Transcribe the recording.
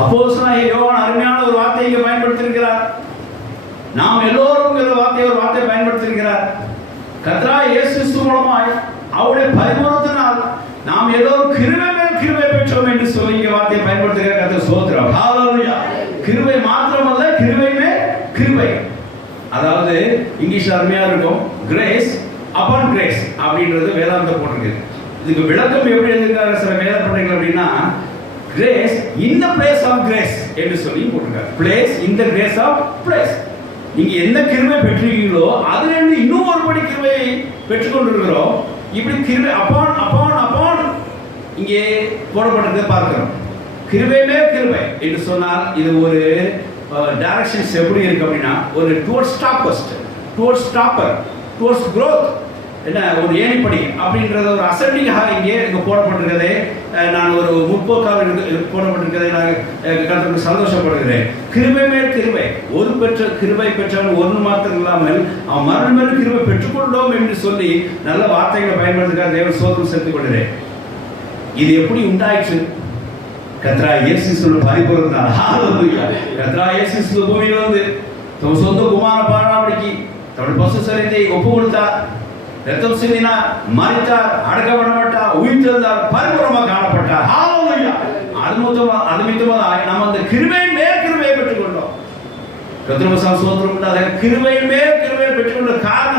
அப்போஸ்தலனாகிய யோவான் அருமையான ஒரு வார்த்தையை இங்கே பயன்படுத்தியிருக்கிறார். நாம் எல்லோரும் ஒரு வார்த்தையை பயன்படுத்தியிருக்கிறார். கர்த்தராகிய இயேசு கிறிஸ்து மூலமாய் அவருடைய பரிபூரணத்தினால் நாம் எல்லோரும் கிருபை மேல் கிருபை பெற்றோம் என்று சொல்லி இங்கே வார்த்தையை பயன்படுத்துகிற கர்த்தர் ஸ்தோத்திரம். ஹல்லேலூயா. கிருபை மாத்திரமல்ல, கிருபை மேல் கிருபை. அதாவது இங்கிலீஷ் அருமையா இருக்கும், கிரேஸ் அப்பான் கிரேஸ் அப்படின்றது வேதாந்த போட்டிருக்கு. இதுக்கு விளக்கம் எப்படி எழுதிருக்காரு சில வேத பண்டிகைகள் அப்படின்னா, grace in the place of grace என்று சொல்லி போட்டிருக்காரு. Place in the grace of place. நீங்க எந்த கிருபை பெற்றீங்களோ அதுல இருந்து இன்னும் ஒரு படி கிருபையை பெற்றுக்கொண்டிருக்கிறோம். இப்படி கிருபை அப்பான் அப்பான் அப்பான் இங்கே போடப்பட்டதை பார்க்கிறோம். கிருபை மேல் கிருபை என்று சொன்னால் இது ஒரு டைரக்ஷன்ஸ் எப்படி இருக்கு அப்படின்னா, ஒரு டுவர்ட்ஸ் ஸ்டாப்பர் டுவர்ட்ஸ் growth, என்ன ஒரு ஏணிப்படி அப்படின்றது ஒரு அசெண்டிங்காக இங்கே போடப்பட்டிருக்கிறதே. நான் ஒரு முற்போக்காக போடப்பட்டிருக்கிறதை நான் கருத்துக்கு சந்தோஷப்படுகிறேன். கிருபை மேல் கிருபை, ஒரு பெற்ற கிருபை பெற்றவன் ஒன்று மாத்திரம் இல்லாமல் அவன் மறுபடியும் கிருபை பெற்றுக்கொண்டோம் என்று சொல்லி நல்ல வார்த்தைகளை பயன்படுத்துகிறார். தேவன் ஸ்தோத்திரம் செலுத்திக் கொள்கிறேன். இது எப்படி உண்டாயிற்று? கர்த்தராகிய இயேசு கிறிஸ்துவின் பரிபூரணத்தினால். ஹல்லேலூயா. கர்த்தராகிய இயேசு கிறிஸ்து பூமியில் வந்து தம் சொந்த குமார பாராபடிக்கு தம்முடைய பசு சரீரத்தை ஒப்பு கொடுத்தார், ரத்தம் சிந்தினார், மரித்தார், அடக்கப்பட்டார், உயிர்த்தெழுந்தார், பரிபூரணமாக காணப்பட்டார். ஹல்லேலூயா. அது மித்தமாக நாம் அந்த கிருபையின் மேல் கிருபையை பெற்றுக்கொண்டோம். கர்த்தருக்கு ஸ்தோத்திரம் உண்டாக. கிருபையின் மேல் கிருபையை பெற்றுக்கொண்ட காரணம்